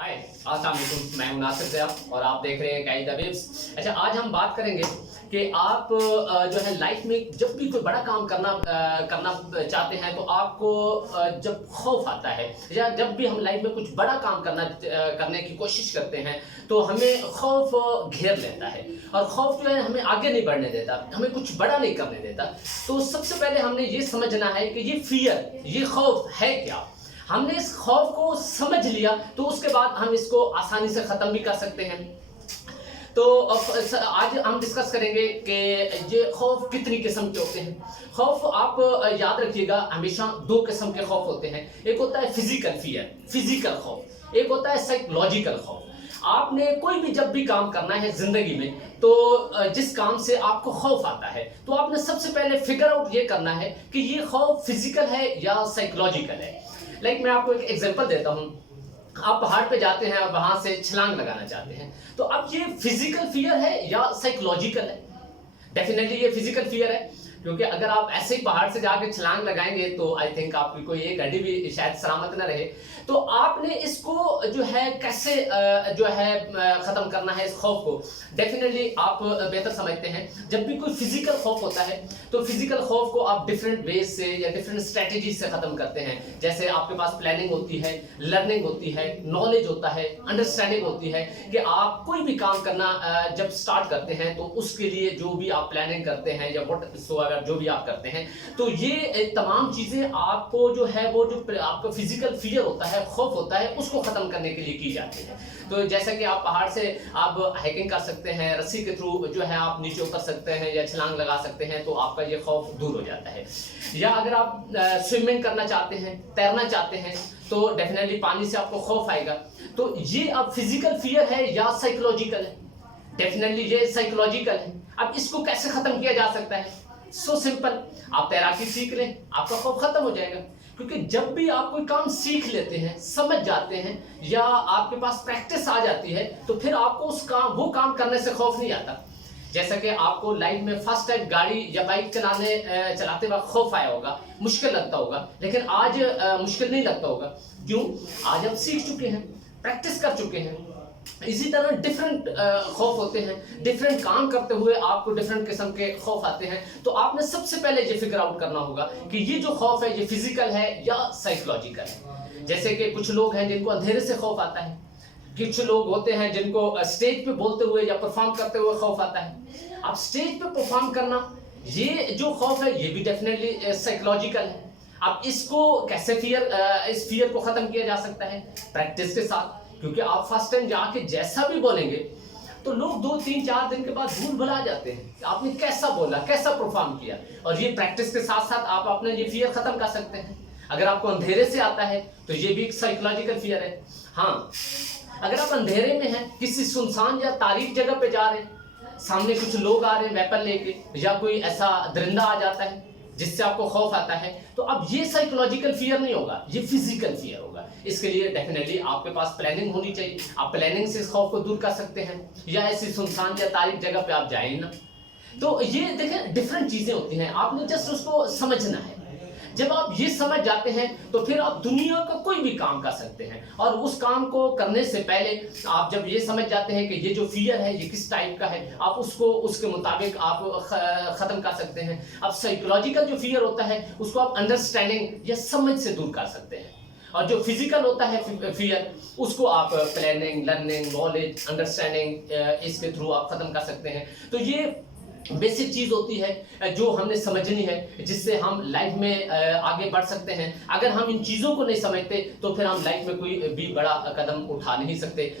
हाय, अस्सलाम वालेकुम। मैं हूं नासिर ज़िया और आप देख रहे हैं गाइड द वेव्स। अच्छा, आज हम बात करेंगे कि आप जो है लाइफ में जब भी कोई बड़ा काम करना चाहते हैं तो आपको जब खौफ आता है या जब भी हम लाइफ में कुछ बड़ा काम करने की कोशिश करते हैं तो हमें खौफ घेर लेता है और खौफ जो है हमें आगे नहीं बढ़ने देता, हमें कुछ बड़ा नहीं करने देता। तो सबसे पहले हमने ये समझना है कि ये फियर, ये खौफ है क्या। हमने इस खौफ को समझ लिया तो उसके बाद हम इसको आसानी से ख़त्म भी कर सकते हैं। तो आज हम डिस्कस करेंगे कि ये खौफ कितनी किस्म के होते हैं। खौफ आप याद रखिएगा, हमेशा दो किस्म के खौफ होते हैं। एक होता है फिजिकल फियर, फिजिकल खौफ, एक होता है साइकोलॉजिकल खौफ। आपने कोई भी जब भी काम करना है जिंदगी में तो जिस काम से आपको खौफ आता है तो आपने सबसे पहले फिगर आउट ये करना है कि ये खौफ फिजिकल है या साइकोलॉजिकल है। मैं आपको एक एग्जांपल देता हूं। आप पहाड़ पे जाते हैं और वहां से छलांग लगाना चाहते हैं तो अब ये फिजिकल फियर है या साइकोलॉजिकल है। डेफिनेटली ये फिजिकल फियर है, क्योंकि अगर आप ऐसे ही पहाड़ से जाके छलांग लगाएंगे तो आई थिंक आपकी कोई एक हड्डी भी शायद सलामत न रहे। तो आपने इसको जो है कैसे जो है खत्म करना है इस खौफ को, डेफिनेटली आप बेहतर समझते हैं। जब भी कोई फिजिकल खौफ होता है तो फिजिकल खौफ को आप डिफरेंट वेज से या डिफरेंट स्ट्रेटेजी से खत्म करते हैं। जैसे आपके पास प्लानिंग होती है, लर्निंग होती है, नॉलेज होता है, अंडरस्टैंडिंग होती है कि आप कोई भी काम करना जब स्टार्ट करते हैं तो उसके लिए जो भी आप प्लानिंग करते हैं या व्हाट अगर जो भी आप करते हैं तो ये तमाम चीजें आपको जो है वो जो आपका फिजिकल फियर होता है, खौफ होता है, उसको खत्म करने के लिए की जाती है। तो जैसा कि आप पहाड़ से आप हाइकिंग कर सकते हैं, रस्सी के थ्रू जो है आप नीचे उतर सकते हैं या छलांग लगा सकते हैं तो आपका ये खौफ दूर हो जाता है। या अगर आप स्विमिंग करना चाहते हैं, तैरना चाहते हैं तो डेफिनेटली पानी से आपको खौफ आएगा। तो ये अब फिजिकल फियर है या साइकोलॉजिकल है? डेफिनेटली ये साइकोलॉजिकल है। अब इसको कैसे खत्म किया जा सकता है? सो सिंपल, आप तैराकी सीख लें, आपका खौफ खत्म हो जाएगा। क्योंकि जब भी आप कोई काम सीख लेते हैं, समझ जाते हैं या आपके पास प्रैक्टिस आ जाती है तो फिर आपको वो काम करने से खौफ नहीं आता। जैसा कि आपको लाइफ में फर्स्ट टाइम गाड़ी या बाइक चलाते वक्त खौफ आया होगा, मुश्किल लगता होगा, लेकिन आज मुश्किल नहीं लगता होगा। क्यों? आज हम सीख चुके हैं, प्रैक्टिस कर चुके हैं। इसी तरह डिफरेंट खौफ होते हैं, डिफरेंट काम करते हुए आपको डिफरेंट किस्म के खौफ आते हैं। तो आपने सबसे पहले ये फिगर आउट करना होगा कि ये जो खौफ है ये फिजिकल है या साइकोलॉजिकल है। जैसे कि कुछ लोग हैं जिनको अंधेरे से खौफ आता है, कुछ लोग होते हैं जिनको स्टेज पे बोलते हुए या परफॉर्म करते हुए खौफ आता है। अब स्टेज पे परफॉर्म करना, ये जो खौफ है ये भी डेफिनेटली साइकोलॉजिकल है। अब इसको कैसे इस फियर को खत्म किया जा सकता है? प्रैक्टिस के साथ। क्योंकि आप फर्स्ट टाइम जाके जैसा भी बोलेंगे तो लोग 2-3-4 दिन के बाद भूल भुला जाते हैं कि आपने कैसा बोला, कैसा परफॉर्म किया। और ये प्रैक्टिस के साथ साथ आप अपने ये फियर खत्म कर सकते हैं। अगर आपको अंधेरे से आता है तो ये भी एक साइकोलॉजिकल फियर है। हाँ, अगर आप अंधेरे में हैं, किसी सुनसान या तारीक जगह पे जा रहे हैं, सामने कुछ लोग आ रहे हैं वेपन लेके या कोई ऐसा दरिंदा आ जाता है जिससे आपको खौफ आता है, तो अब ये साइकोलॉजिकल फियर नहीं होगा, ये फिजिकल फियर होगा। इसके लिए डेफिनेटली आपके पास प्लानिंग होनी चाहिए। आप प्लानिंग से इस खौफ को दूर कर सकते हैं या ऐसी सुनसान या तारीक जगह पे आप जाए ना। तो ये देखें, डिफरेंट चीजें होती हैं, आपने जस्ट उसको समझना है। जब आप ये समझ जाते हैं तो फिर आप दुनिया का कोई भी काम कर सकते हैं। और उस काम को करने से पहले आप जब ये समझ जाते हैं कि ये जो फियर है ये किस टाइप का है, आप उसको उसके मुताबिक आप खत्म कर सकते हैं। अब साइकोलॉजिकल जो फियर होता है उसको आप अंडरस्टैंडिंग या समझ से दूर कर सकते हैं। और जो फिजिकल होता है फियर, उसको आप प्लानिंग, लर्निंग, नॉलेज, अंडरस्टैंडिंग इसके थ्रू आप खत्म कर सकते हैं। तो ये बेसिक चीज होती है जो हमने समझनी है, जिससे हम लाइफ में आगे बढ़ सकते हैं। अगर हम इन चीजों को नहीं समझते तो फिर हम लाइफ में कोई भी बड़ा कदम उठा नहीं सकते।